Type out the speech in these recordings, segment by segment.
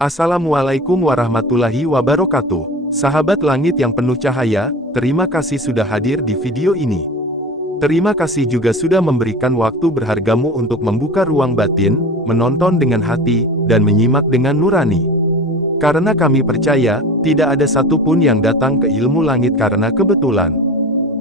Assalamualaikum warahmatullahi wabarakatuh. Sahabat langit yang penuh cahaya, terima kasih sudah hadir di video ini. Terima kasih juga sudah memberikan waktu berhargamu untuk membuka ruang batin, menonton dengan hati, dan menyimak dengan nurani. Karena kami percaya, tidak ada satupun yang datang ke ilmu langit karena kebetulan.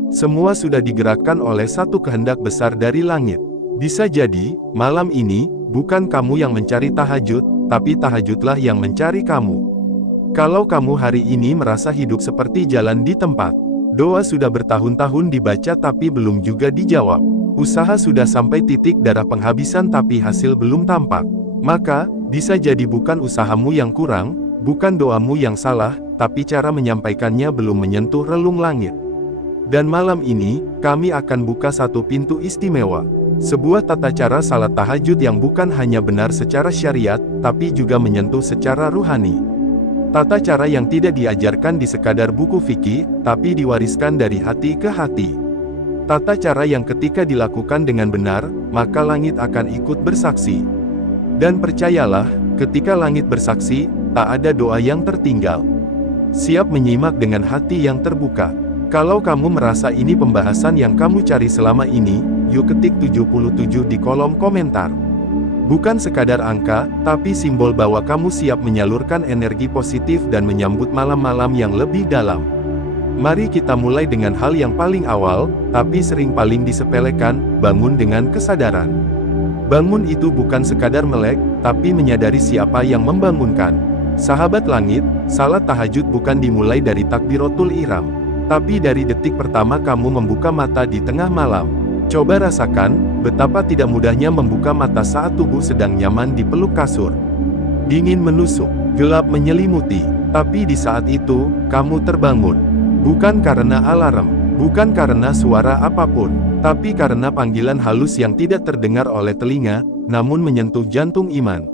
Semua sudah digerakkan oleh satu kehendak besar dari langit. Bisa jadi, malam ini, bukan kamu yang mencari tahajud, tapi tahajudlah yang mencari kamu. Kalau kamu hari ini merasa hidup seperti jalan di tempat, doa sudah bertahun-tahun dibaca tapi belum juga dijawab, usaha sudah sampai titik darah penghabisan tapi hasil belum tampak, maka, bisa jadi bukan usahamu yang kurang, bukan doamu yang salah, tapi cara menyampaikannya belum menyentuh relung langit. Dan malam ini, kami akan buka satu pintu istimewa. Sebuah tata cara salat tahajud yang bukan hanya benar secara syariat, tapi juga menyentuh secara ruhani. Tata cara yang tidak diajarkan di sekadar buku fikih, tapi diwariskan dari hati ke hati. Tata cara yang ketika dilakukan dengan benar, maka langit akan ikut bersaksi. Dan percayalah, ketika langit bersaksi, tak ada doa yang tertinggal. Siap menyimak dengan hati yang terbuka. Kalau kamu merasa ini pembahasan yang kamu cari selama ini, yuk ketik 77 di kolom komentar. Bukan sekadar angka, tapi simbol bahwa kamu siap menyalurkan energi positif dan menyambut malam-malam yang lebih dalam. Mari kita mulai dengan hal yang paling awal, tapi sering paling disepelekan, bangun dengan kesadaran. Bangun itu bukan sekadar melek, tapi menyadari siapa yang membangunkan. Sahabat langit, salat tahajud bukan dimulai dari takbiratul ihram, tapi dari detik pertama kamu membuka mata di tengah malam. Coba rasakan, betapa tidak mudahnya membuka mata saat tubuh sedang nyaman di peluk kasur. Dingin menusuk, gelap menyelimuti, tapi di saat itu, kamu terbangun. Bukan karena alarm, bukan karena suara apapun, tapi karena panggilan halus yang tidak terdengar oleh telinga, namun menyentuh jantung iman.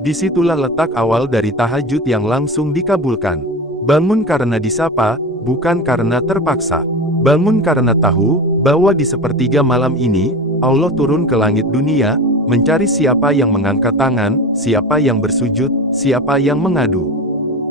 Disitulah letak awal dari tahajud yang langsung dikabulkan. Bangun karena disapa, bukan karena terpaksa. Bangun karena tahu, bahwa di sepertiga malam ini, Allah turun ke langit dunia, mencari siapa yang mengangkat tangan, siapa yang bersujud, siapa yang mengadu.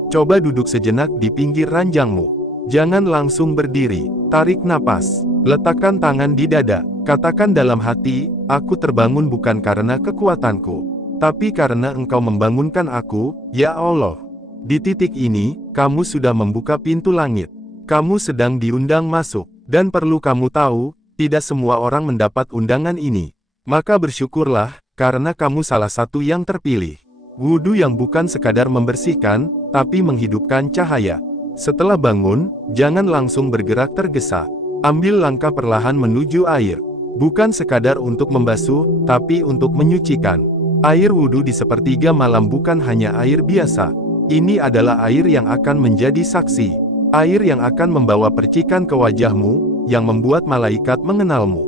Coba duduk sejenak di pinggir ranjangmu. Jangan langsung berdiri, tarik napas, letakkan tangan di dada, katakan dalam hati, aku terbangun bukan karena kekuatanku, tapi karena Engkau membangunkan aku, ya Allah. Di titik ini, kamu sudah membuka pintu langit. Kamu sedang diundang masuk, dan perlu kamu tahu, tidak semua orang mendapat undangan ini. Maka bersyukurlah, karena kamu salah satu yang terpilih. Wudhu yang bukan sekadar membersihkan, tapi menghidupkan cahaya. Setelah bangun, jangan langsung bergerak tergesa. Ambil langkah perlahan menuju air. Bukan sekadar untuk membasuh, tapi untuk menyucikan. Air wudhu di sepertiga malam bukan hanya air biasa. Ini adalah air yang akan menjadi saksi. Air yang akan membawa percikan ke wajahmu, yang membuat malaikat mengenalmu.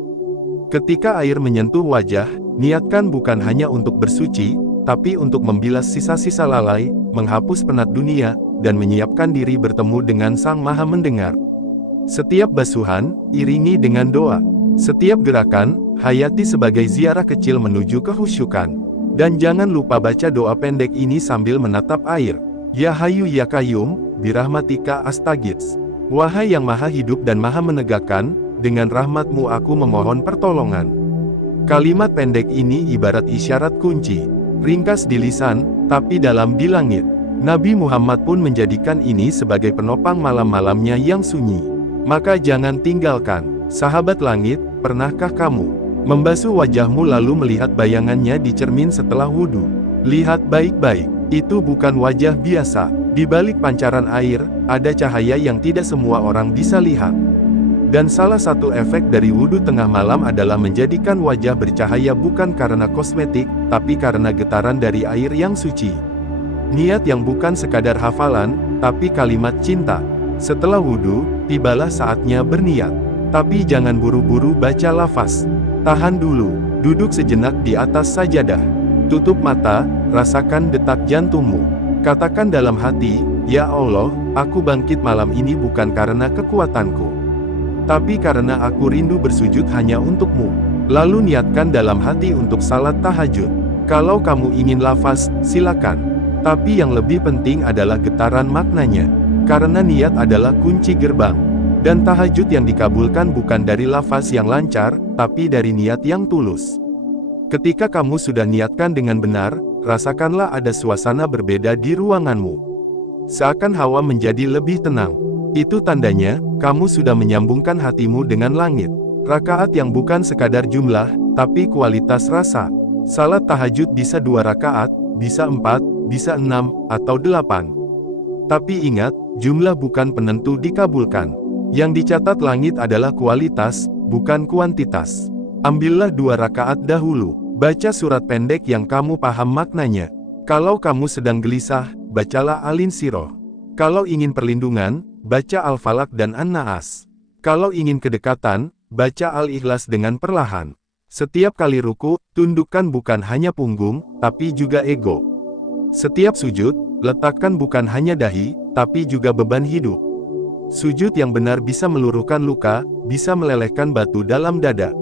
Ketika air menyentuh wajah, niatkan bukan hanya untuk bersuci, tapi untuk membilas sisa-sisa lalai, menghapus penat dunia, dan menyiapkan diri bertemu dengan Sang Maha Mendengar. Setiap basuhan, iringi dengan doa. Setiap gerakan, hayati sebagai ziarah kecil menuju kehusyukan. Dan jangan lupa baca doa pendek ini sambil menatap air. Ya Hayyu Ya Qayyum, birahmatika astaghits. Wahai yang maha hidup dan maha menegakkan, dengan rahmatmu aku memohon pertolongan. Kalimat pendek ini ibarat isyarat kunci, ringkas di lisan, tapi dalam di langit. Nabi Muhammad pun menjadikan ini sebagai penopang malam-malamnya yang sunyi. Maka jangan tinggalkan. Sahabat langit, pernahkah kamu membasuh wajahmu lalu melihat bayangannya di cermin setelah wudhu? Lihat baik-baik. Itu bukan wajah biasa. Di balik pancaran air, ada cahaya yang tidak semua orang bisa lihat. Dan salah satu efek dari wudhu tengah malam adalah menjadikan wajah bercahaya bukan karena kosmetik, tapi karena getaran dari air yang suci. Niat yang bukan sekadar hafalan, tapi kalimat cinta. Setelah wudhu, tibalah saatnya berniat. Tapi jangan buru-buru baca lafaz. Tahan dulu, duduk sejenak di atas sajadah. Tutup mata, rasakan detak jantungmu. Katakan dalam hati, ya Allah, aku bangkit malam ini bukan karena kekuatanku, tapi karena aku rindu bersujud hanya untukmu. Lalu niatkan dalam hati untuk salat tahajud. Kalau kamu ingin lafaz, silakan. Tapi yang lebih penting adalah getaran maknanya. Karena niat adalah kunci gerbang. Dan tahajud yang dikabulkan bukan dari lafaz yang lancar, tapi dari niat yang tulus. Ketika kamu sudah niatkan dengan benar, rasakanlah ada suasana berbeda di ruanganmu. Seakan hawa menjadi lebih tenang. Itu tandanya, kamu sudah menyambungkan hatimu dengan langit. Rakaat yang bukan sekadar jumlah, tapi kualitas rasa. Salat tahajud bisa 2 rakaat, bisa 4, bisa 6, atau 8. Tapi ingat, jumlah bukan penentu dikabulkan. Yang dicatat langit adalah kualitas, bukan kuantitas. Ambillah 2 rakaat dahulu. Baca surat pendek yang kamu paham maknanya. Kalau kamu sedang gelisah, bacalah Al-Insyirah. Kalau ingin perlindungan, baca Al-Falaq dan An-Naas. Kalau ingin kedekatan, baca Al-Ikhlas dengan perlahan. Setiap kali ruku, tundukkan bukan hanya punggung, tapi juga ego. Setiap sujud, letakkan bukan hanya dahi, tapi juga beban hidup. Sujud yang benar bisa meluruhkan luka, bisa melelehkan batu dalam dada.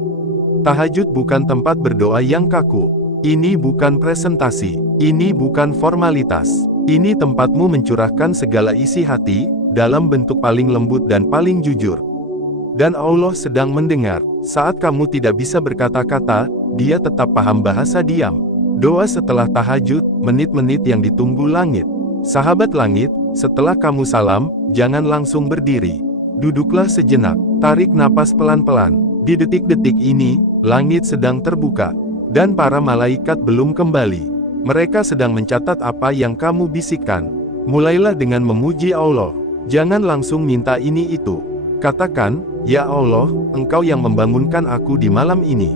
Tahajud bukan tempat berdoa yang kaku. Ini bukan presentasi. Ini bukan formalitas. Ini tempatmu mencurahkan segala isi hati, dalam bentuk paling lembut dan paling jujur. Dan Allah sedang mendengar. Saat kamu tidak bisa berkata-kata, Dia tetap paham bahasa diam. Doa setelah tahajud, menit-menit yang ditunggu langit. Sahabat langit, setelah kamu salam, jangan langsung berdiri. Duduklah sejenak, tarik napas pelan-pelan. Di detik-detik ini, langit sedang terbuka. Dan para malaikat belum kembali. Mereka sedang mencatat apa yang kamu bisikkan. Mulailah dengan memuji Allah. Jangan langsung minta ini itu. Katakan, Ya Allah, Engkau yang membangunkan aku di malam ini.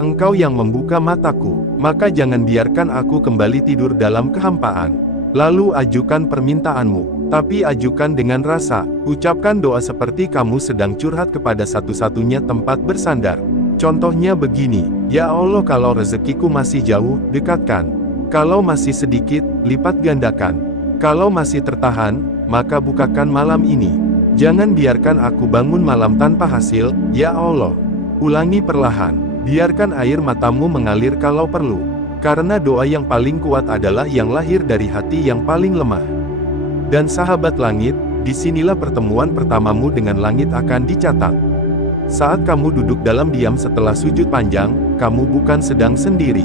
Engkau yang membuka mataku, maka jangan biarkan aku kembali tidur dalam kehampaan. Lalu ajukan permintaanmu, tapi ajukan dengan rasa. Ucapkan doa seperti kamu sedang curhat kepada satu-satunya tempat bersandar. Contohnya begini, Ya Allah, kalau rezekiku masih jauh, dekatkan. Kalau masih sedikit, lipat gandakan. Kalau masih tertahan, maka bukakan malam ini. Jangan biarkan aku bangun malam tanpa hasil, Ya Allah. Ulangi perlahan. Biarkan air matamu mengalir kalau perlu. Karena doa yang paling kuat adalah yang lahir dari hati yang paling lemah. Dan sahabat langit, disinilah pertemuan pertamamu dengan langit akan dicatat. Saat kamu duduk dalam diam setelah sujud panjang, kamu bukan sedang sendiri.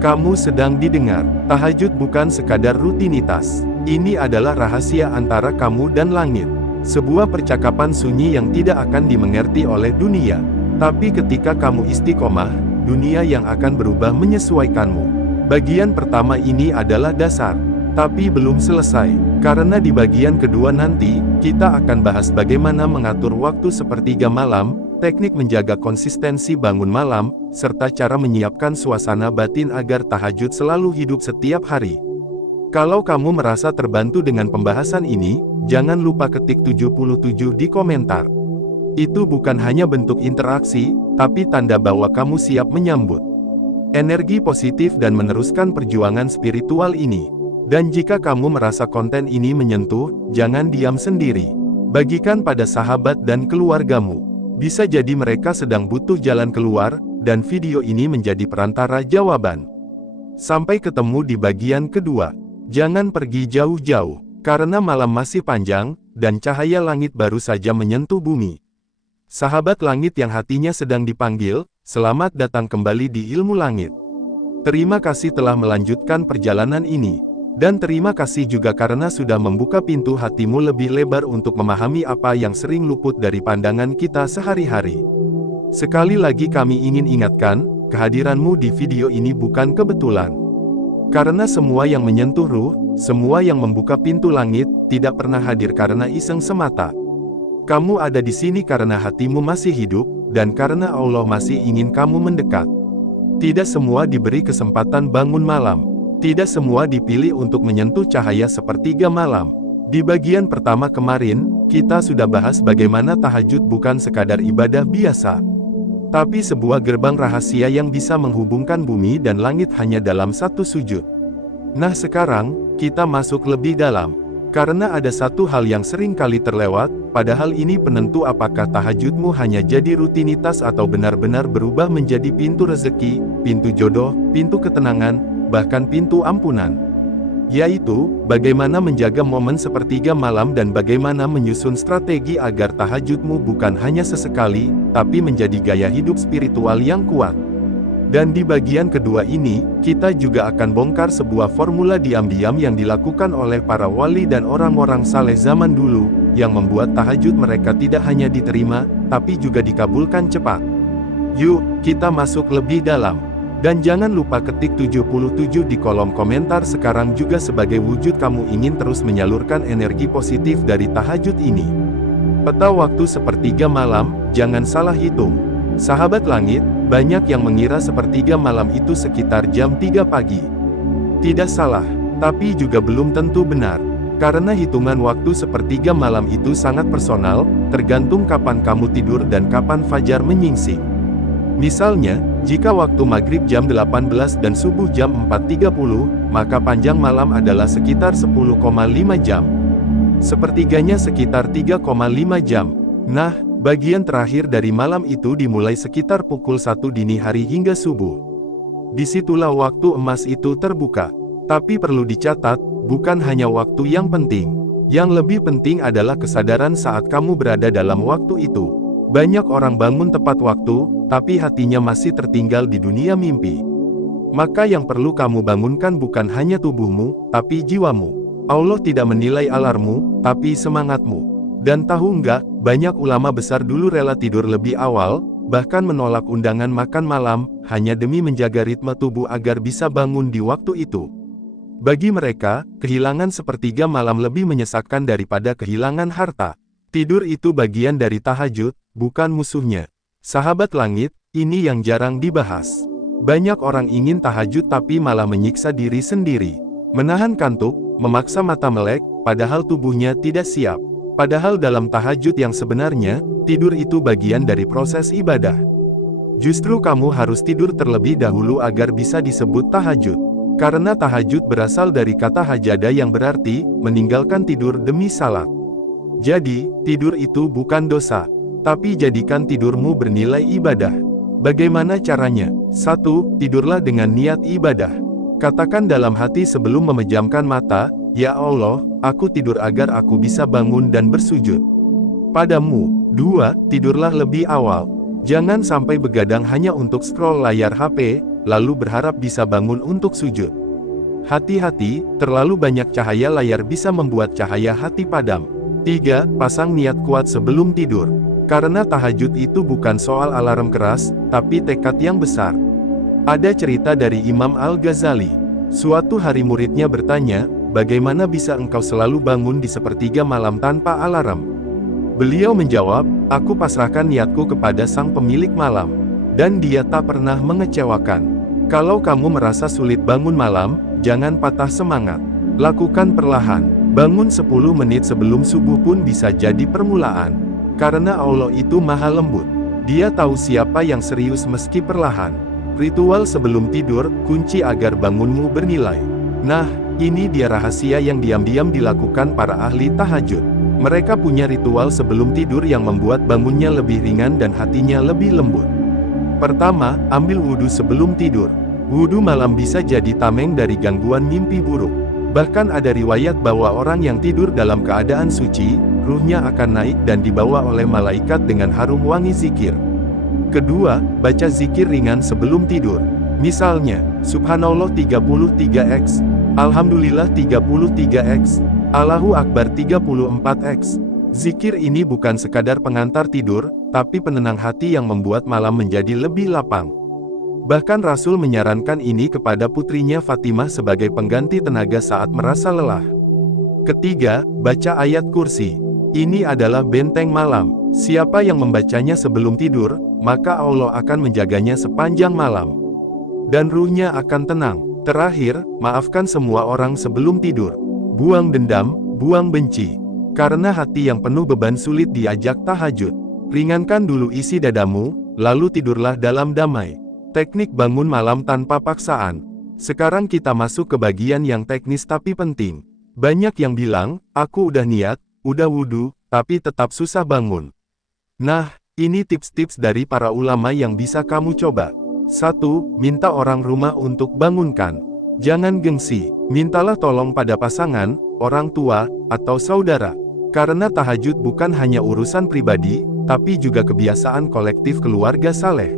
Kamu sedang didengar. Tahajud bukan sekadar rutinitas. Ini adalah rahasia antara kamu dan langit. Sebuah percakapan sunyi yang tidak akan dimengerti oleh dunia. Tapi ketika kamu istiqomah, dunia yang akan berubah menyesuaikanmu. Bagian pertama ini adalah dasar. Tapi belum selesai. Karena di bagian kedua nanti, kita akan bahas bagaimana mengatur waktu sepertiga malam, teknik menjaga konsistensi bangun malam, serta cara menyiapkan suasana batin agar tahajud selalu hidup setiap hari. Kalau kamu merasa terbantu dengan pembahasan ini, jangan lupa ketik 77 di komentar. Itu bukan hanya bentuk interaksi, tapi tanda bahwa kamu siap menyambut energi positif dan meneruskan perjuangan spiritual ini. Dan jika kamu merasa konten ini menyentuh, jangan diam sendiri. Bagikan pada sahabat dan keluargamu. Bisa jadi mereka sedang butuh jalan keluar, dan video ini menjadi perantara jawaban. Sampai ketemu di bagian kedua. Jangan pergi jauh-jauh, karena malam masih panjang, dan cahaya langit baru saja menyentuh bumi. Sahabat langit yang hatinya sedang dipanggil, selamat datang kembali di Ilmu Langit. Terima kasih telah melanjutkan perjalanan ini. Dan terima kasih juga karena sudah membuka pintu hatimu lebih lebar untuk memahami apa yang sering luput dari pandangan kita sehari-hari. Sekali lagi kami ingin ingatkan, kehadiranmu di video ini bukan kebetulan. Karena semua yang menyentuh ruh, semua yang membuka pintu langit, tidak pernah hadir karena iseng semata. Kamu ada di sini karena hatimu masih hidup, dan karena Allah masih ingin kamu mendekat. Tidak semua diberi kesempatan bangun malam. Tidak semua dipilih untuk menyentuh cahaya sepertiga malam. Di bagian pertama kemarin, kita sudah bahas bagaimana tahajud bukan sekadar ibadah biasa. Tapi sebuah gerbang rahasia yang bisa menghubungkan bumi dan langit hanya dalam satu sujud. Nah sekarang, kita masuk lebih dalam. Karena ada satu hal yang sering kali terlewat, padahal ini penentu apakah tahajudmu hanya jadi rutinitas atau benar-benar berubah menjadi pintu rezeki, pintu jodoh, pintu ketenangan, bahkan pintu ampunan. yaitu bagaimana menjaga momen sepertiga malam dan bagaimana menyusun strategi agar tahajudmu bukan hanya sesekali, tapi menjadi gaya hidup spiritual yang kuat. Dan di bagian kedua ini, kita juga akan bongkar sebuah formula diam-diam yang dilakukan oleh para wali dan orang-orang saleh zaman dulu, yang membuat tahajud mereka tidak hanya diterima, tapi juga dikabulkan cepat. Yuk, kita masuk lebih dalam. Dan jangan lupa ketik 77 di kolom komentar sekarang juga sebagai wujud kamu ingin terus menyalurkan energi positif dari tahajud ini. Peta waktu sepertiga malam, jangan salah hitung. Sahabat langit, banyak yang mengira sepertiga malam itu sekitar jam 3 pagi. Tidak salah, tapi juga belum tentu benar. Karena hitungan waktu sepertiga malam itu sangat personal, tergantung kapan kamu tidur dan kapan fajar menyingsing. Misalnya, jika waktu maghrib jam 18 dan subuh jam 4.30, maka panjang malam adalah sekitar 10,5 jam. Sepertiganya sekitar 3,5 jam. Nah, bagian terakhir dari malam itu dimulai sekitar pukul 1 dini hari hingga subuh. Disitulah waktu emas itu terbuka. Tapi perlu dicatat, bukan hanya waktu yang penting. Yang lebih penting adalah kesadaran saat kamu berada dalam waktu itu. Banyak orang bangun tepat waktu, tapi hatinya masih tertinggal di dunia mimpi. Maka yang perlu kamu bangunkan bukan hanya tubuhmu, tapi jiwamu. Allah tidak menilai alarmmu, tapi semangatmu. Dan tahu nggak, banyak ulama besar dulu rela tidur lebih awal, bahkan menolak undangan makan malam, hanya demi menjaga ritme tubuh agar bisa bangun di waktu itu. Bagi mereka, kehilangan sepertiga malam lebih menyesakkan daripada kehilangan harta. Tidur itu bagian dari tahajud, bukan musuhnya. Sahabat langit, ini yang jarang dibahas. Banyak orang ingin tahajud tapi malah menyiksa diri sendiri. Menahan kantuk, memaksa mata melek, padahal tubuhnya tidak siap. Padahal dalam tahajud yang sebenarnya, tidur itu bagian dari proses ibadah. Justru kamu harus tidur terlebih dahulu agar bisa disebut tahajud. Karena tahajud berasal dari kata hajada yang berarti, meninggalkan tidur demi salat. Jadi, tidur itu bukan dosa. Tapi jadikan tidurmu bernilai ibadah. Bagaimana caranya? 1. Tidurlah dengan niat ibadah. Katakan dalam hati sebelum memejamkan mata, "Ya Allah, aku tidur agar aku bisa bangun dan bersujud padamu." 2. Tidurlah lebih awal. Jangan sampai begadang hanya untuk scroll layar HP, lalu berharap bisa bangun untuk sujud. Hati-hati, terlalu banyak cahaya layar bisa membuat cahaya hati padam. 3. Pasang niat kuat sebelum tidur. Karena tahajud itu bukan soal alarm keras, tapi tekad yang besar. Ada cerita dari Imam Al-Ghazali. Suatu hari muridnya bertanya, "Bagaimana bisa engkau selalu bangun di sepertiga malam tanpa alarm?" Beliau menjawab, "Aku pasrahkan niatku kepada sang pemilik malam. Dan dia tak pernah mengecewakan." Kalau kamu merasa sulit bangun malam, jangan patah semangat. Lakukan perlahan. Bangun 10 menit sebelum subuh pun bisa jadi permulaan. Karena Allah itu maha lembut. Dia tahu siapa yang serius meski perlahan. Ritual sebelum tidur, kunci agar bangunmu bernilai. Nah, ini dia rahasia yang diam-diam dilakukan para ahli tahajud. Mereka punya ritual sebelum tidur yang membuat bangunnya lebih ringan dan hatinya lebih lembut. Pertama, ambil wudhu sebelum tidur. Wudhu malam bisa jadi tameng dari gangguan mimpi buruk. Bahkan ada riwayat bahwa orang yang tidur dalam keadaan suci, ruhnya akan naik dan dibawa oleh malaikat dengan harum wangi zikir. Kedua, baca zikir ringan sebelum tidur. Misalnya, Subhanallah 33x, Alhamdulillah 33x, Allahu Akbar 34x. Zikir ini bukan sekadar pengantar tidur, tapi penenang hati yang membuat malam menjadi lebih lapang. Bahkan Rasul menyarankan ini kepada putrinya Fatimah sebagai pengganti tenaga saat merasa lelah. Ketiga, baca ayat kursi. Ini adalah benteng malam. Siapa yang membacanya sebelum tidur, maka Allah akan menjaganya sepanjang malam. Dan ruhnya akan tenang. Terakhir, maafkan semua orang sebelum tidur. Buang dendam, buang benci. Karena hati yang penuh beban sulit diajak tahajud. Ringankan dulu isi dadamu, lalu tidurlah dalam damai. Teknik bangun malam tanpa paksaan. Sekarang kita masuk ke bagian yang teknis tapi penting. Banyak yang bilang, "Aku udah niat, udah wudhu, tapi tetap susah bangun." Nah, ini tips-tips dari para ulama yang bisa kamu coba. 1. Minta orang rumah untuk bangunkan. Jangan gengsi, mintalah tolong pada pasangan, orang tua, atau saudara. Karena tahajud bukan hanya urusan pribadi, tapi juga kebiasaan kolektif keluarga saleh.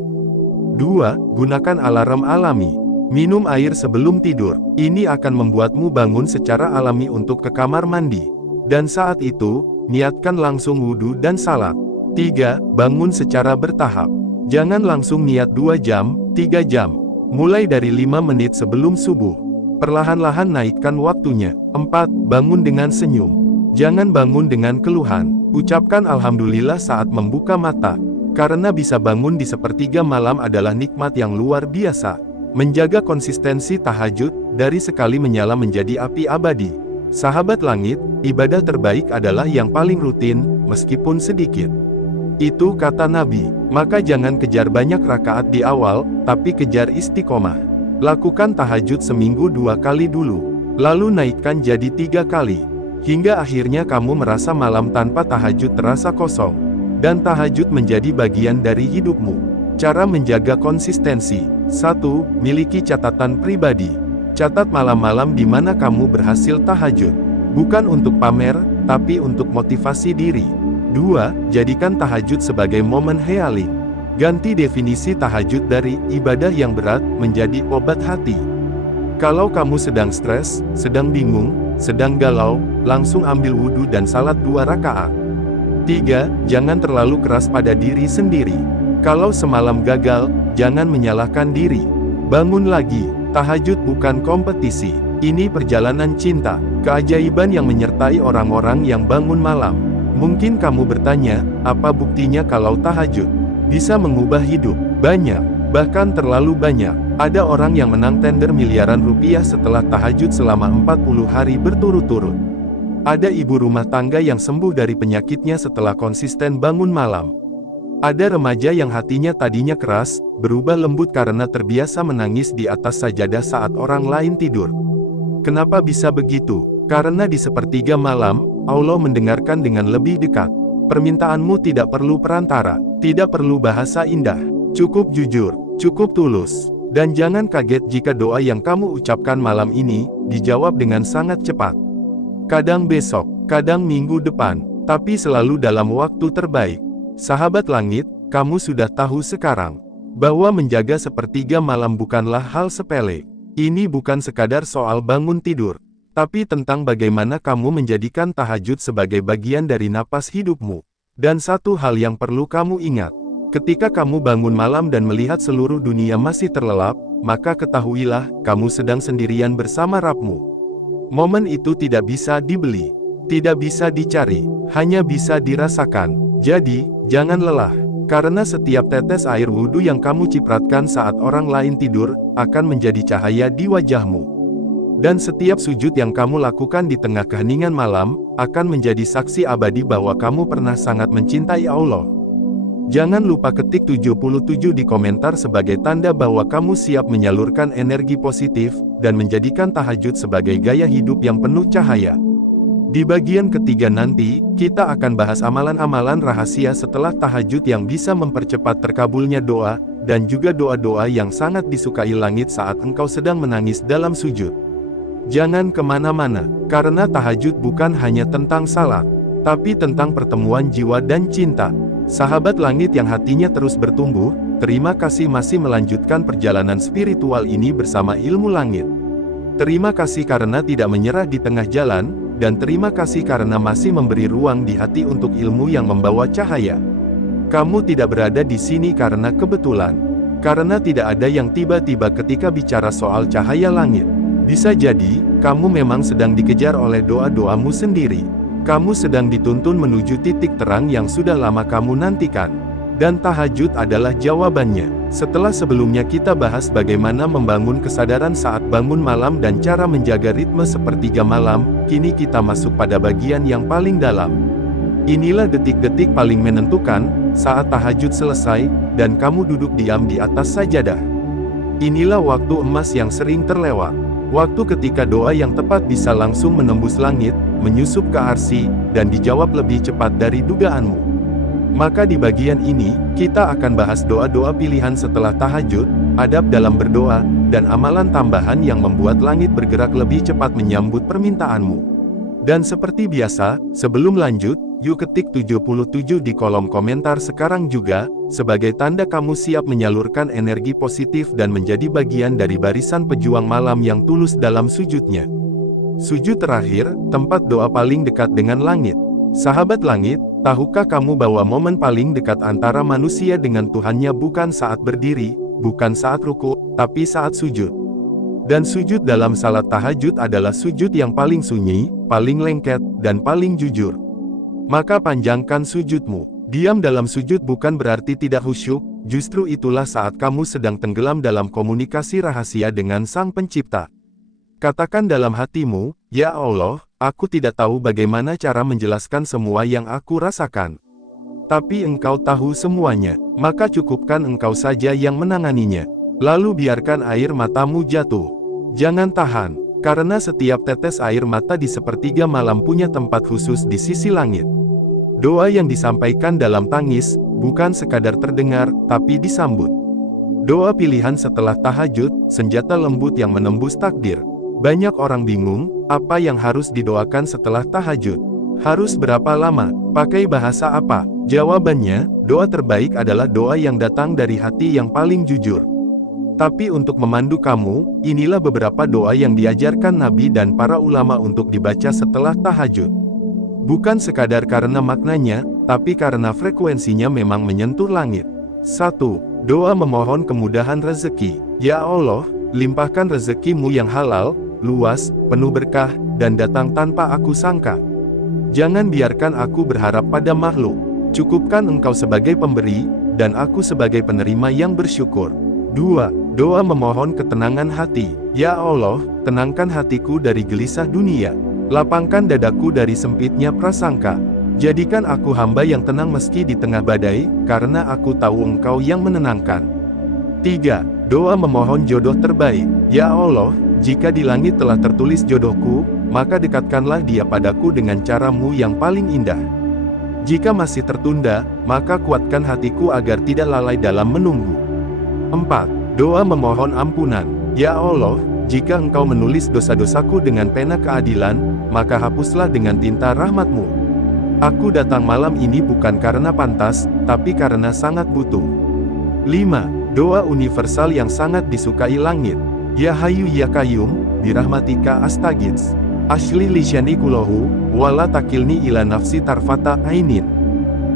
2. Gunakan alarm alami. Minum air sebelum tidur. Ini akan membuatmu bangun secara alami untuk ke kamar mandi. Dan saat itu, niatkan langsung wudhu dan salat. 3. Bangun secara bertahap. Jangan langsung niat 2 jam, 3 jam. Mulai dari 5 menit sebelum subuh. Perlahan-lahan naikkan waktunya. 4. Bangun dengan senyum. Jangan bangun dengan keluhan. Ucapkan alhamdulillah saat membuka mata. Karena bisa bangun di sepertiga malam adalah nikmat yang luar biasa. Menjaga konsistensi tahajud, dari sekali menyala menjadi api abadi. Sahabat langit, ibadah terbaik adalah yang paling rutin, meskipun sedikit. Itu kata Nabi. Maka jangan kejar banyak rakaat di awal, tapi kejar istiqomah. Lakukan tahajud seminggu 2 kali dulu. Lalu naikkan jadi 3 kali. Hingga akhirnya kamu merasa malam tanpa tahajud terasa kosong. Dan tahajud menjadi bagian dari hidupmu. Cara menjaga konsistensi. 1. Miliki catatan pribadi. Catat malam-malam di mana kamu berhasil tahajud. Bukan untuk pamer, tapi untuk motivasi diri. 2. Jadikan tahajud sebagai momen healing. Ganti definisi tahajud dari ibadah yang berat menjadi obat hati. Kalau kamu sedang stres, sedang bingung, sedang galau, langsung ambil wudhu dan salat 2 rakaat. 3. Jangan terlalu keras pada diri sendiri. Kalau semalam gagal, jangan menyalahkan diri. Bangun lagi. Tahajud bukan kompetisi. Ini perjalanan cinta, keajaiban yang menyertai orang-orang yang bangun malam. Mungkin kamu bertanya, apa buktinya kalau tahajud bisa mengubah hidup? Banyak, bahkan terlalu banyak. Ada orang yang menang tender miliaran rupiah setelah tahajud selama 40 hari berturut-turut. Ada ibu rumah tangga yang sembuh dari penyakitnya setelah konsisten bangun malam. Ada remaja yang hatinya tadinya keras, berubah lembut karena terbiasa menangis di atas sajadah saat orang lain tidur. Kenapa bisa begitu? Karena di sepertiga malam, Allah mendengarkan dengan lebih dekat. Permintaanmu tidak perlu perantara, tidak perlu bahasa indah. Cukup jujur, cukup tulus. Dan jangan kaget jika doa yang kamu ucapkan malam ini, dijawab dengan sangat cepat. Kadang besok, kadang minggu depan, tapi selalu dalam waktu terbaik. Sahabat langit, kamu sudah tahu sekarang, bahwa menjaga sepertiga malam bukanlah hal sepele. Ini bukan sekadar soal bangun tidur, tapi tentang bagaimana kamu menjadikan tahajud sebagai bagian dari napas hidupmu. Dan satu hal yang perlu kamu ingat, ketika kamu bangun malam dan melihat seluruh dunia masih terlelap, maka ketahuilah, kamu sedang sendirian bersama Rabb-mu. Momen itu tidak bisa dibeli, tidak bisa dicari, hanya bisa dirasakan. Jadi, jangan lelah, karena setiap tetes air wudhu yang kamu cipratkan saat orang lain tidur, akan menjadi cahaya di wajahmu. Dan setiap sujud yang kamu lakukan di tengah keheningan malam, akan menjadi saksi abadi bahwa kamu pernah sangat mencintai Allah. Jangan lupa ketik 77 di komentar sebagai tanda bahwa kamu siap menyalurkan energi positif, dan menjadikan tahajud sebagai gaya hidup yang penuh cahaya. Di bagian ketiga nanti, kita akan bahas amalan-amalan rahasia setelah tahajud yang bisa mempercepat terkabulnya doa, dan juga doa-doa yang sangat disukai langit saat engkau sedang menangis dalam sujud. Jangan kemana-mana, karena tahajud bukan hanya tentang salat, tapi tentang pertemuan jiwa dan cinta. Sahabat langit yang hatinya terus bertumbuh, terima kasih masih melanjutkan perjalanan spiritual ini bersama ilmu langit. Terima kasih karena tidak menyerah di tengah jalan, dan terima kasih karena masih memberi ruang di hati untuk ilmu yang membawa cahaya. Kamu tidak berada di sini karena kebetulan. Karena tidak ada yang tiba-tiba ketika bicara soal cahaya langit. Bisa jadi, kamu memang sedang dikejar oleh doa-doamu sendiri. Kamu sedang dituntun menuju titik terang yang sudah lama kamu nantikan. Dan tahajud adalah jawabannya. Setelah sebelumnya kita bahas bagaimana membangun kesadaran saat bangun malam dan cara menjaga ritme sepertiga malam, kini kita masuk pada bagian yang paling dalam. Inilah detik-detik paling menentukan, saat tahajud selesai, dan kamu duduk diam di atas sajadah. Inilah waktu emas yang sering terlewat. Waktu ketika doa yang tepat bisa langsung menembus langit, menyusup ke arsy, dan dijawab lebih cepat dari dugaanmu. Maka di bagian ini, kita akan bahas doa-doa pilihan setelah tahajud, adab dalam berdoa, dan amalan tambahan yang membuat langit bergerak lebih cepat menyambut permintaanmu. Dan seperti biasa, sebelum lanjut, yuk ketik 77 di kolom komentar sekarang juga, sebagai tanda kamu siap menyalurkan energi positif dan menjadi bagian dari barisan pejuang malam yang tulus dalam sujudnya. Sujud terakhir, tempat doa paling dekat dengan langit. Sahabat langit, tahukah kamu bahwa momen paling dekat antara manusia dengan Tuhannya bukan saat berdiri, bukan saat ruku, tapi saat sujud. Dan sujud dalam salat tahajud adalah sujud yang paling sunyi, paling lengket, dan paling jujur. Maka panjangkan sujudmu. Diam dalam sujud bukan berarti tidak khusyuk, justru itulah saat kamu sedang tenggelam dalam komunikasi rahasia dengan Sang Pencipta. Katakan dalam hatimu, "Ya Allah, aku tidak tahu bagaimana cara menjelaskan semua yang aku rasakan. Tapi Engkau tahu semuanya, maka cukupkan Engkau saja yang menanganinya. Lalu biarkan air matamu jatuh. Jangan tahan, karena setiap tetes air mata di sepertiga malam punya tempat khusus di sisi langit." Doa yang disampaikan dalam tangis, bukan sekadar terdengar, tapi disambut. Doa pilihan setelah tahajud, senjata lembut yang menembus takdir. Banyak orang bingung, apa yang harus didoakan setelah tahajud? Harus berapa lama? Pakai bahasa apa? Jawabannya, doa terbaik adalah doa yang datang dari hati yang paling jujur. Tapi untuk memandu kamu, inilah beberapa doa yang diajarkan Nabi dan para ulama untuk dibaca setelah tahajud. Bukan sekadar karena maknanya, tapi karena frekuensinya memang menyentuh langit. 1. Doa memohon kemudahan rezeki. Ya Allah, limpahkan rezekimu yang halal, luas, penuh berkah, dan datang tanpa aku sangka. Jangan biarkan aku berharap pada makhluk. Cukupkan Engkau sebagai pemberi, dan aku sebagai penerima yang bersyukur. 2. Doa memohon ketenangan hati. Ya Allah, tenangkan hatiku dari gelisah dunia. Lapangkan dadaku dari sempitnya prasangka. Jadikan aku hamba yang tenang meski di tengah badai, karena aku tahu Engkau yang menenangkan. 3. Doa memohon jodoh terbaik. Ya Allah, jika di langit telah tertulis jodohku, maka dekatkanlah dia padaku dengan caramu yang paling indah. Jika masih tertunda, maka kuatkan hatiku agar tidak lalai dalam menunggu. 4. Doa memohon ampunan. Ya Allah, jika Engkau menulis dosa-dosaku dengan pena keadilan, maka hapuslah dengan tinta rahmat-Mu. Aku datang malam ini bukan karena pantas, tapi karena sangat butuh. 5. Doa universal yang sangat disukai langit. Ya Hayyu Ya Qayyum, birahmatika astaghits. Ashlih lisyani kulohu, wala takilni ila nafsi tarfata ainin.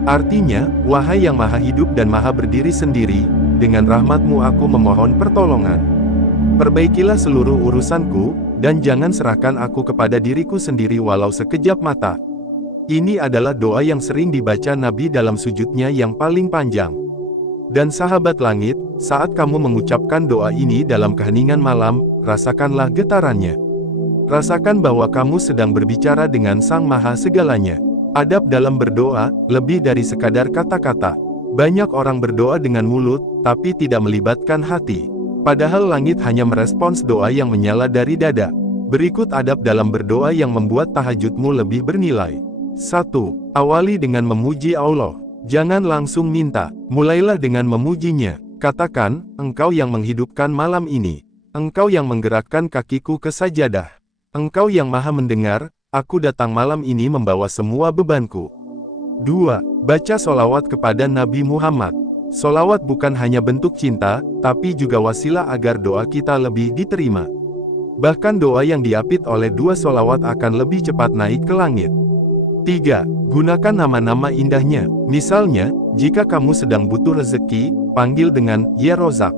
Artinya, wahai yang maha hidup dan maha berdiri sendiri, dengan rahmatmu aku memohon pertolongan. Perbaikilah seluruh urusanku, dan jangan serahkan aku kepada diriku sendiri walau sekejap mata. Ini adalah doa yang sering dibaca Nabi dalam sujudnya yang paling panjang. Dan sahabat langit, saat kamu mengucapkan doa ini dalam keheningan malam, rasakanlah getarannya. Rasakan bahwa kamu sedang berbicara dengan Sang Maha Segalanya. Adab dalam berdoa, lebih dari sekadar kata-kata. Banyak orang berdoa dengan mulut, tapi tidak melibatkan hati. Padahal langit hanya merespons doa yang menyala dari dada. Berikut adab dalam berdoa yang membuat tahajudmu lebih bernilai. 1. Awali dengan memuji Allah. Jangan langsung minta, mulailah dengan memujinya. Katakan, Engkau yang menghidupkan malam ini. Engkau yang menggerakkan kakiku ke sajadah. Engkau yang maha mendengar, aku datang malam ini membawa semua bebanku. 2. Baca solawat kepada Nabi Muhammad. Solawat bukan hanya bentuk cinta, tapi juga wasilah agar doa kita lebih diterima. Bahkan doa yang diapit oleh 2 solawat akan lebih cepat naik ke langit. 3. Gunakan nama-nama indahnya. Misalnya, jika kamu sedang butuh rezeki, panggil dengan Ya Rozak.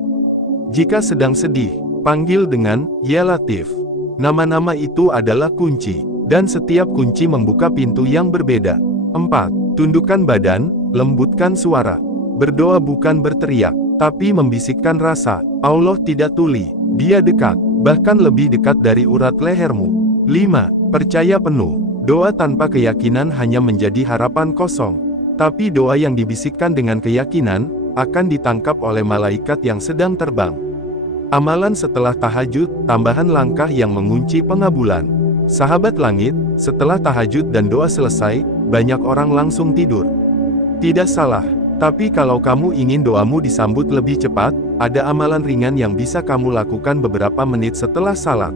Jika sedang sedih, panggil dengan Ya Latif. Nama-nama itu adalah kunci, dan setiap kunci membuka pintu yang berbeda. 4. Tundukkan badan, lembutkan suara. Berdoa bukan berteriak, tapi membisikkan rasa. Allah tidak tuli, Dia dekat, bahkan lebih dekat dari urat lehermu. 5. Percaya penuh. Doa tanpa keyakinan hanya menjadi harapan kosong. Tapi doa yang dibisikkan dengan keyakinan, akan ditangkap oleh malaikat yang sedang terbang. Amalan setelah tahajud, tambahan langkah yang mengunci pengabulan. Sahabat langit, setelah tahajud dan doa selesai, banyak orang langsung tidur. Tidak salah, tapi kalau kamu ingin doamu disambut lebih cepat, ada amalan ringan yang bisa kamu lakukan beberapa menit setelah salat.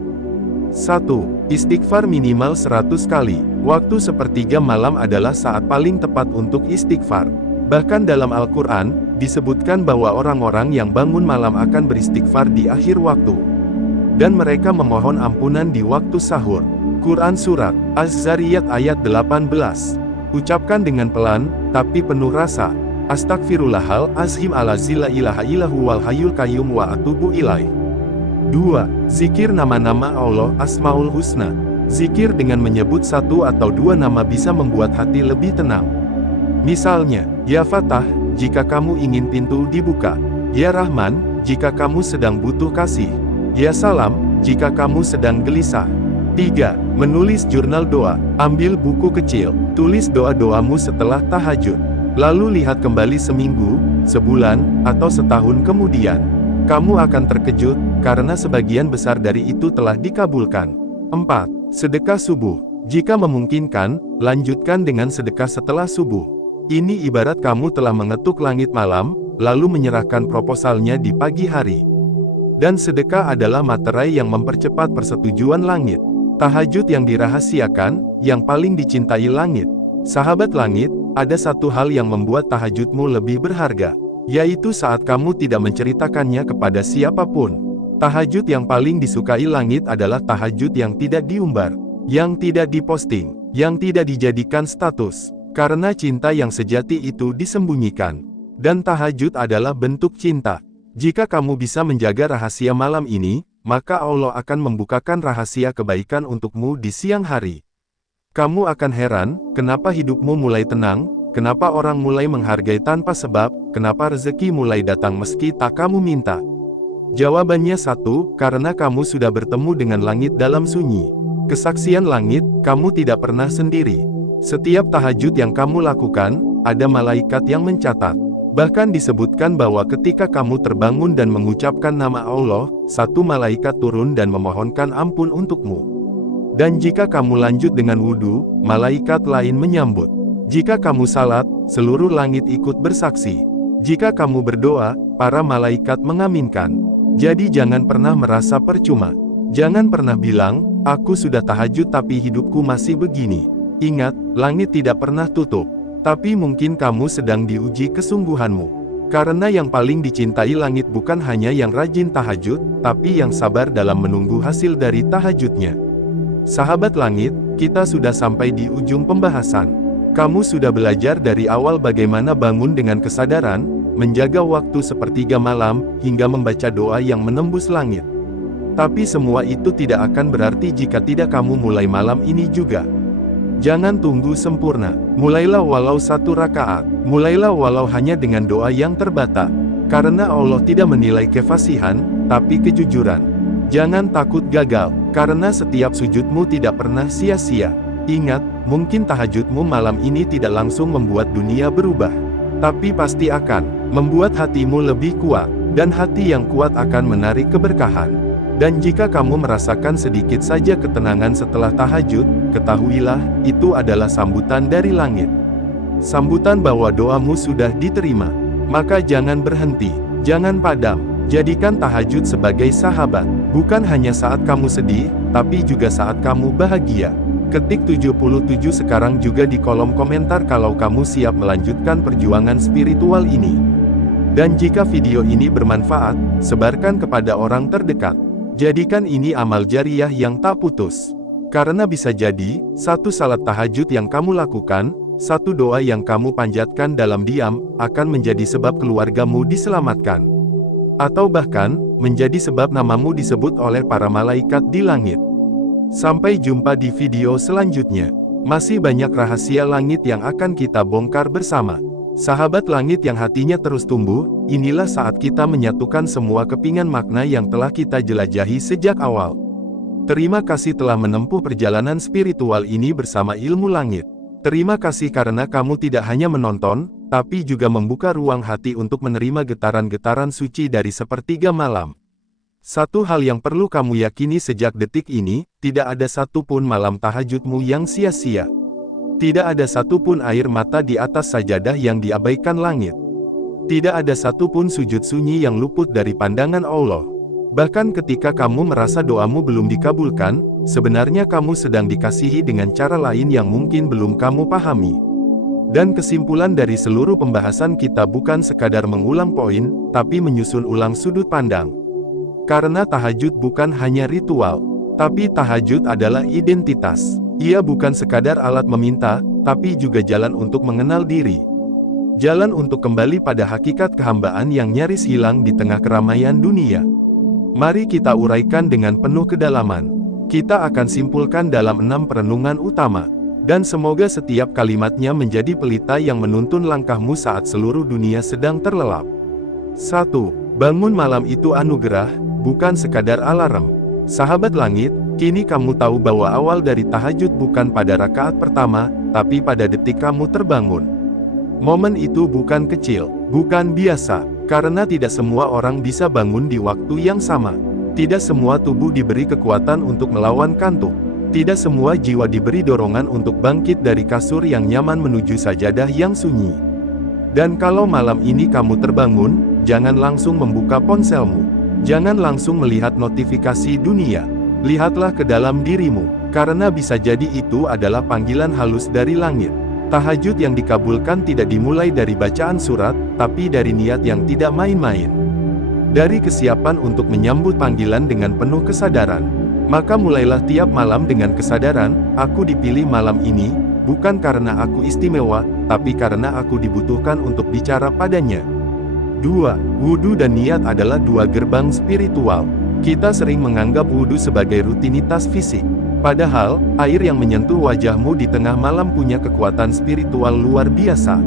1. Istighfar minimal 100 kali. Waktu sepertiga malam adalah saat paling tepat untuk istighfar. Bahkan dalam Al-Quran, disebutkan bahwa orang-orang yang bangun malam akan beristighfar di akhir waktu. Dan mereka memohon ampunan di waktu sahur. Quran Surat Az-Zariyat ayat 18. Ucapkan dengan pelan, tapi penuh rasa. Astagfirullahal azim alazi la ilaha illahu wal hayyul qayyum wa atubu ilaih. 2. Zikir nama-nama Allah Asmaul Husna. Zikir dengan menyebut satu atau dua nama bisa membuat hati lebih tenang. Misalnya, Ya Fatah, jika kamu ingin pintu dibuka. Ya Rahman, jika kamu sedang butuh kasih. Ya Salam, jika kamu sedang gelisah. 3. Menulis jurnal doa. Ambil buku kecil, tulis doa-doamu setelah tahajud. Lalu lihat kembali seminggu, sebulan, atau setahun kemudian. Kamu akan terkejut, karena sebagian besar dari itu telah dikabulkan. 4. Sedekah subuh. Jika memungkinkan, lanjutkan dengan sedekah setelah subuh. Ini ibarat kamu telah mengetuk langit malam, lalu menyerahkan proposalnya di pagi hari. Dan sedekah adalah materai yang mempercepat persetujuan langit. Tahajud yang dirahasiakan, yang paling dicintai langit. Sahabat langit, ada satu hal yang membuat tahajudmu lebih berharga, yaitu saat kamu tidak menceritakannya kepada siapapun. Tahajud yang paling disukai langit adalah tahajud yang tidak diumbar, yang tidak diposting, yang tidak dijadikan status, karena cinta yang sejati itu disembunyikan. Dan tahajud adalah bentuk cinta. Jika kamu bisa menjaga rahasia malam ini, maka Allah akan membukakan rahasia kebaikan untukmu di siang hari. Kamu akan heran, kenapa hidupmu mulai tenang, kenapa orang mulai menghargai tanpa sebab, kenapa rezeki mulai datang meski tak kamu minta. Jawabannya satu, karena kamu sudah bertemu dengan langit dalam sunyi. Kesaksian langit, kamu tidak pernah sendiri. Setiap tahajud yang kamu lakukan, ada malaikat yang mencatat. Bahkan disebutkan bahwa ketika kamu terbangun dan mengucapkan nama Allah, satu malaikat turun dan memohonkan ampun untukmu. Dan jika kamu lanjut dengan wudhu, malaikat lain menyambut. Jika kamu salat, seluruh langit ikut bersaksi. Jika kamu berdoa, para malaikat mengaminkan. Jadi jangan pernah merasa percuma. Jangan pernah bilang, aku sudah tahajud tapi hidupku masih begini. Ingat, langit tidak pernah tutup. Tapi mungkin kamu sedang diuji kesungguhanmu. Karena yang paling dicintai langit bukan hanya yang rajin tahajud, tapi yang sabar dalam menunggu hasil dari tahajudnya. Sahabat langit, kita sudah sampai di ujung pembahasan. Kamu sudah belajar dari awal bagaimana bangun dengan kesadaran, menjaga waktu sepertiga malam, hingga membaca doa yang menembus langit. Tapi semua itu tidak akan berarti jika tidak kamu mulai malam ini juga. Jangan tunggu sempurna. Mulailah walau 1 rakaat. Mulailah walau hanya dengan doa yang terbata. Karena Allah tidak menilai kefasihan, tapi kejujuran. Jangan takut gagal, karena setiap sujudmu tidak pernah sia-sia. Ingat, mungkin tahajudmu malam ini tidak langsung membuat dunia berubah. Tapi pasti akan membuat hatimu lebih kuat, dan hati yang kuat akan menarik keberkahan. Dan jika kamu merasakan sedikit saja ketenangan setelah tahajud, ketahuilah, itu adalah sambutan dari langit. Sambutan bahwa doamu sudah diterima. Maka jangan berhenti, jangan padam. Jadikan tahajud sebagai sahabat, bukan hanya saat kamu sedih, tapi juga saat kamu bahagia. Ketik 77 sekarang juga di kolom komentar kalau kamu siap melanjutkan perjuangan spiritual ini. Dan jika video ini bermanfaat, sebarkan kepada orang terdekat. Jadikan ini amal jariyah yang tak putus. Karena bisa jadi, satu salat tahajud yang kamu lakukan, satu doa yang kamu panjatkan dalam diam, akan menjadi sebab keluargamu diselamatkan. Atau bahkan, menjadi sebab namamu disebut oleh para malaikat di langit. Sampai jumpa di video selanjutnya. Masih banyak rahasia langit yang akan kita bongkar bersama. Sahabat langit yang hatinya terus tumbuh, inilah saat kita menyatukan semua kepingan makna yang telah kita jelajahi sejak awal. Terima kasih telah menempuh perjalanan spiritual ini bersama Ilmu Langit. Terima kasih karena kamu tidak hanya menonton, tapi juga membuka ruang hati untuk menerima getaran-getaran suci dari sepertiga malam. Satu hal yang perlu kamu yakini sejak detik ini, tidak ada satupun malam tahajudmu yang sia-sia. Tidak ada satupun air mata di atas sajadah yang diabaikan langit. Tidak ada satupun sujud sunyi yang luput dari pandangan Allah. Bahkan ketika kamu merasa doamu belum dikabulkan, sebenarnya kamu sedang dikasihi dengan cara lain yang mungkin belum kamu pahami. Dan kesimpulan dari seluruh pembahasan kita bukan sekadar mengulang poin, tapi menyusun ulang sudut pandang. Karena tahajud bukan hanya ritual, tapi tahajud adalah identitas. Ia bukan sekadar alat meminta, tapi juga jalan untuk mengenal diri. Jalan untuk kembali pada hakikat kehambaan yang nyaris hilang di tengah keramaian dunia. Mari kita uraikan dengan penuh kedalaman. Kita akan simpulkan dalam 6 perenungan utama. Dan semoga setiap kalimatnya menjadi pelita yang menuntun langkahmu saat seluruh dunia sedang terlelap. 1. Bangun malam itu anugerah, bukan sekadar alarm. Sahabat langit, kini kamu tahu bahwa awal dari tahajud bukan pada rakaat pertama, tapi pada detik kamu terbangun. Momen itu bukan kecil, bukan biasa, karena tidak semua orang bisa bangun di waktu yang sama. Tidak semua tubuh diberi kekuatan untuk melawan kantuk. Tidak semua jiwa diberi dorongan untuk bangkit dari kasur yang nyaman menuju sajadah yang sunyi. Dan kalau malam ini kamu terbangun, jangan langsung membuka ponselmu. Jangan langsung melihat notifikasi dunia. Lihatlah ke dalam dirimu, karena bisa jadi itu adalah panggilan halus dari langit. Tahajud yang dikabulkan tidak dimulai dari bacaan surat, tapi dari niat yang tidak main-main. Dari kesiapan untuk menyambut panggilan dengan penuh kesadaran. Maka mulailah tiap malam dengan kesadaran, aku dipilih malam ini, bukan karena aku istimewa, tapi karena aku dibutuhkan untuk bicara padanya. 2. Wudhu dan niat adalah 2 gerbang spiritual. Kita sering menganggap wudhu sebagai rutinitas fisik. Padahal, air yang menyentuh wajahmu di tengah malam punya kekuatan spiritual luar biasa.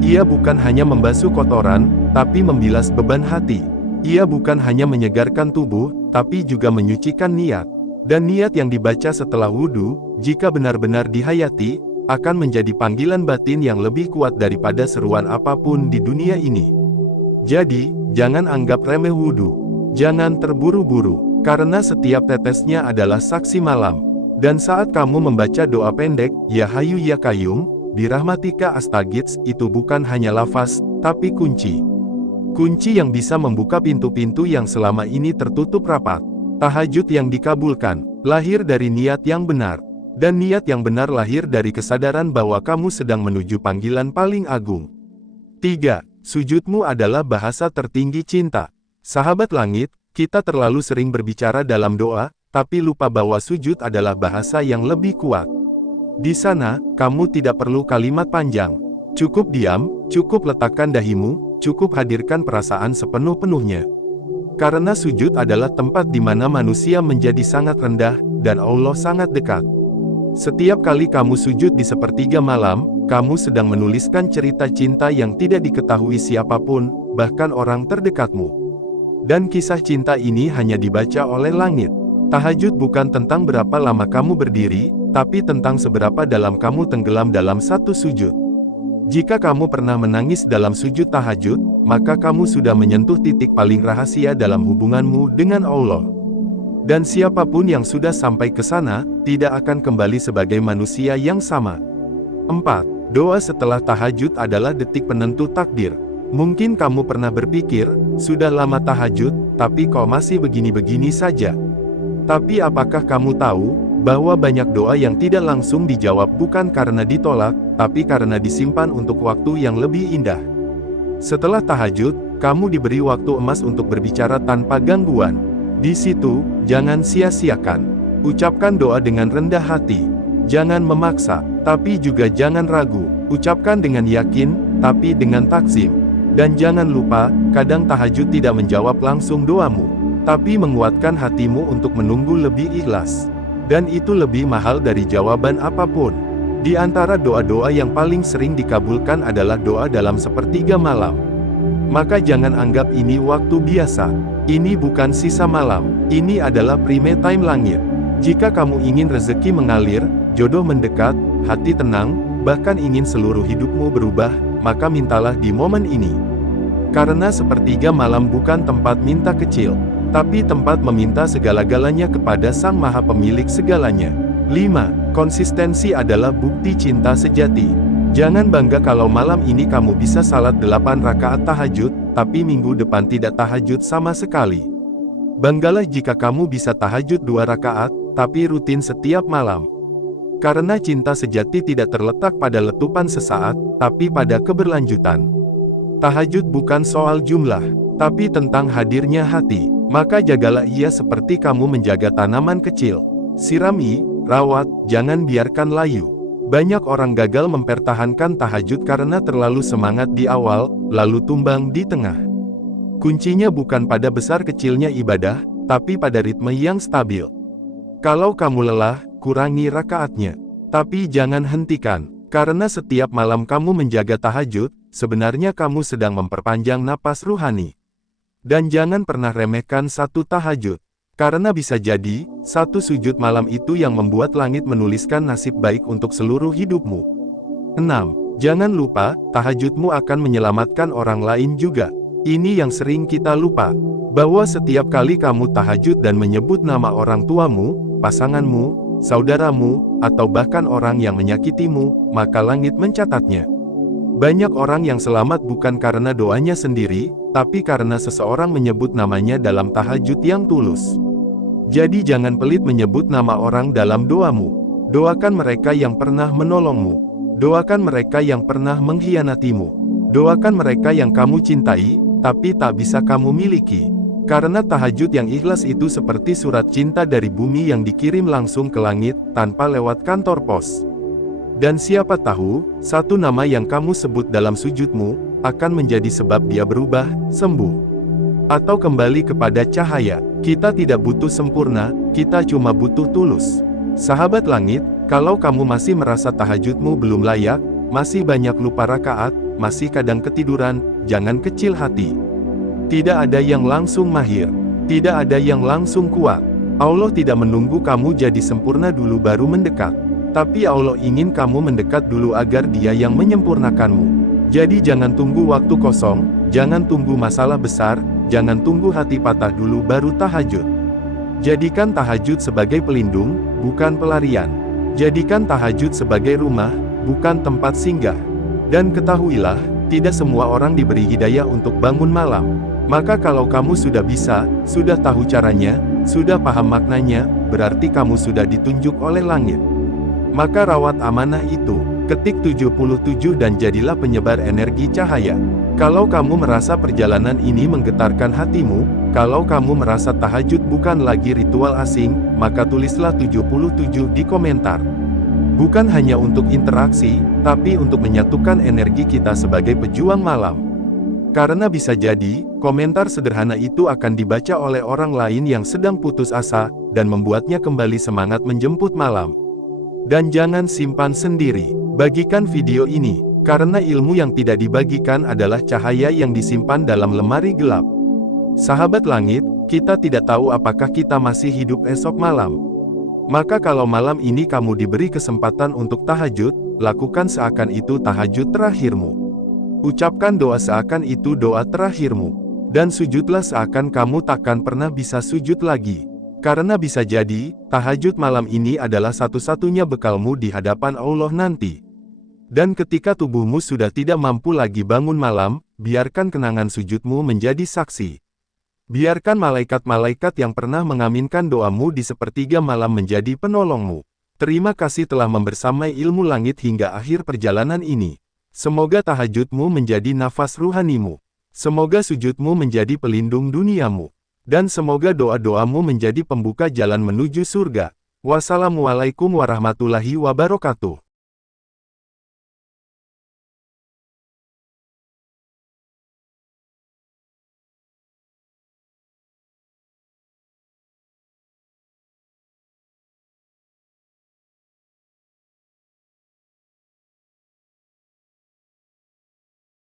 Ia bukan hanya membasuh kotoran, tapi membilas beban hati. Ia bukan hanya menyegarkan tubuh, tapi juga menyucikan niat. Dan niat yang dibaca setelah wudhu, jika benar-benar dihayati, akan menjadi panggilan batin yang lebih kuat daripada seruan apapun di dunia ini. Jadi, jangan anggap remeh wudhu. Jangan terburu-buru. Karena setiap tetesnya adalah saksi malam. Dan saat kamu membaca doa pendek, Ya Hayyu Ya Qayyum, Birahmatika Astaghits, itu bukan hanya lafaz, tapi kunci. Kunci yang bisa membuka pintu-pintu yang selama ini tertutup rapat. Tahajud yang dikabulkan, lahir dari niat yang benar. Dan niat yang benar lahir dari kesadaran bahwa kamu sedang menuju panggilan paling agung. 3. Sujudmu adalah bahasa tertinggi cinta. Sahabat langit, kita terlalu sering berbicara dalam doa, tapi lupa bahwa sujud adalah bahasa yang lebih kuat. Di sana, kamu tidak perlu kalimat panjang. Cukup diam, cukup letakkan dahimu, cukup hadirkan perasaan sepenuh-penuhnya. Karena sujud adalah tempat di mana manusia menjadi sangat rendah, dan Allah sangat dekat. Setiap kali kamu sujud di sepertiga malam, kamu sedang menuliskan cerita cinta yang tidak diketahui siapapun, bahkan orang terdekatmu. Dan kisah cinta ini hanya dibaca oleh langit. Tahajud bukan tentang berapa lama kamu berdiri, tapi tentang seberapa dalam kamu tenggelam dalam satu sujud. Jika kamu pernah menangis dalam sujud tahajud, maka kamu sudah menyentuh titik paling rahasia dalam hubunganmu dengan Allah. Dan siapapun yang sudah sampai ke sana, tidak akan kembali sebagai manusia yang sama. 4. Doa setelah tahajud adalah detik penentu takdir. Mungkin kamu pernah berpikir, sudah lama tahajud, tapi kok masih begini-begini saja. Tapi apakah kamu tahu, bahwa banyak doa yang tidak langsung dijawab bukan karena ditolak, tapi karena disimpan untuk waktu yang lebih indah. Setelah tahajud, kamu diberi waktu emas untuk berbicara tanpa gangguan. Di situ, jangan sia-siakan. Ucapkan doa dengan rendah hati. Jangan memaksa, tapi juga jangan ragu. Ucapkan dengan yakin, tapi dengan takzim. Dan jangan lupa, kadang tahajud tidak menjawab langsung doamu, tapi menguatkan hatimu untuk menunggu lebih ikhlas. Dan itu lebih mahal dari jawaban apapun. Di antara doa-doa yang paling sering dikabulkan adalah doa dalam sepertiga malam. Maka jangan anggap ini waktu biasa. Ini bukan sisa malam, ini adalah prime time langit. Jika kamu ingin rezeki mengalir, jodoh mendekat, hati tenang, bahkan ingin seluruh hidupmu berubah, maka mintalah di momen ini. Karena sepertiga malam bukan tempat minta kecil, tapi tempat meminta segala-galanya kepada Sang Maha Pemilik segalanya. 5. Konsistensi adalah bukti cinta sejati. Jangan bangga kalau malam ini kamu bisa salat 8 rakaat tahajud, tapi minggu depan tidak tahajud sama sekali. Banggalah jika kamu bisa tahajud 2 rakaat, tapi rutin setiap malam. Karena cinta sejati tidak terletak pada letupan sesaat, tapi pada keberlanjutan. Tahajud bukan soal jumlah, tapi tentang hadirnya hati. Maka jagalah ia seperti kamu menjaga tanaman kecil. Sirami, rawat, jangan biarkan layu. Banyak orang gagal mempertahankan tahajud karena terlalu semangat di awal, lalu tumbang di tengah. Kuncinya bukan pada besar kecilnya ibadah, tapi pada ritme yang stabil. Kalau kamu lelah, kurangi rakaatnya. Tapi jangan hentikan, karena setiap malam kamu menjaga tahajud, sebenarnya kamu sedang memperpanjang napas ruhani. Dan jangan pernah remehkan satu tahajud. Karena bisa jadi, satu sujud malam itu yang membuat langit menuliskan nasib baik untuk seluruh hidupmu. 6. Jangan lupa, tahajudmu akan menyelamatkan orang lain juga. Ini yang sering kita lupa, bahwa setiap kali kamu tahajud dan menyebut nama orang tuamu, pasanganmu, saudaramu, atau bahkan orang yang menyakitimu, maka langit mencatatnya. Banyak orang yang selamat bukan karena doanya sendiri, tapi karena seseorang menyebut namanya dalam tahajud yang tulus. Jadi jangan pelit menyebut nama orang dalam doamu. Doakan mereka yang pernah menolongmu. Doakan mereka yang pernah mengkhianatimu. Doakan mereka yang kamu cintai, tapi tak bisa kamu miliki. Karena tahajud yang ikhlas itu seperti surat cinta dari bumi yang dikirim langsung ke langit, tanpa lewat kantor pos. Dan siapa tahu, satu nama yang kamu sebut dalam sujudmu, akan menjadi sebab dia berubah, sembuh, atau kembali kepada cahaya. Kita tidak butuh sempurna, kita cuma butuh tulus. Sahabat langit, kalau kamu masih merasa tahajudmu belum layak, masih banyak lupa rakaat, masih kadang ketiduran, jangan kecil hati. Tidak ada yang langsung mahir, tidak ada yang langsung kuat. Allah tidak menunggu kamu jadi sempurna dulu baru mendekat. Tapi Allah ingin kamu mendekat dulu agar Dia yang menyempurnakanmu. Jadi jangan tunggu waktu kosong, jangan tunggu masalah besar, jangan tunggu hati patah dulu baru tahajud. Jadikan tahajud sebagai pelindung, bukan pelarian. Jadikan tahajud sebagai rumah, bukan tempat singgah. Dan ketahuilah, tidak semua orang diberi hidayah untuk bangun malam. Maka kalau kamu sudah bisa, sudah tahu caranya, sudah paham maknanya, berarti kamu sudah ditunjuk oleh langit. Maka rawat amanah itu, ketik 77 dan jadilah penyebar energi cahaya. Kalau kamu merasa perjalanan ini menggetarkan hatimu, kalau kamu merasa tahajud bukan lagi ritual asing, maka tulislah 77 di komentar. Bukan hanya untuk interaksi, tapi untuk menyatukan energi kita sebagai pejuang malam. Karena bisa jadi, komentar sederhana itu akan dibaca oleh orang lain yang sedang putus asa, dan membuatnya kembali semangat menjemput malam. Dan jangan simpan sendiri, bagikan video ini, karena ilmu yang tidak dibagikan adalah cahaya yang disimpan dalam lemari gelap. Sahabat langit, kita tidak tahu apakah kita masih hidup esok malam. Maka kalau malam ini kamu diberi kesempatan untuk tahajud, lakukan seakan itu tahajud terakhirmu. Ucapkan doa seakan itu doa terakhirmu. Dan sujudlah seakan kamu takkan pernah bisa sujud lagi. Karena bisa jadi, tahajud malam ini adalah satu-satunya bekalmu di hadapan Allah nanti. Dan ketika tubuhmu sudah tidak mampu lagi bangun malam, biarkan kenangan sujudmu menjadi saksi. Biarkan malaikat-malaikat yang pernah mengaminkan doamu di sepertiga malam menjadi penolongmu. Terima kasih telah membersamai ilmu langit hingga akhir perjalanan ini. Semoga tahajudmu menjadi nafas ruhanimu. Semoga sujudmu menjadi pelindung duniamu. Dan semoga doa-doamu menjadi pembuka jalan menuju surga. Wassalamualaikum warahmatullahi wabarakatuh.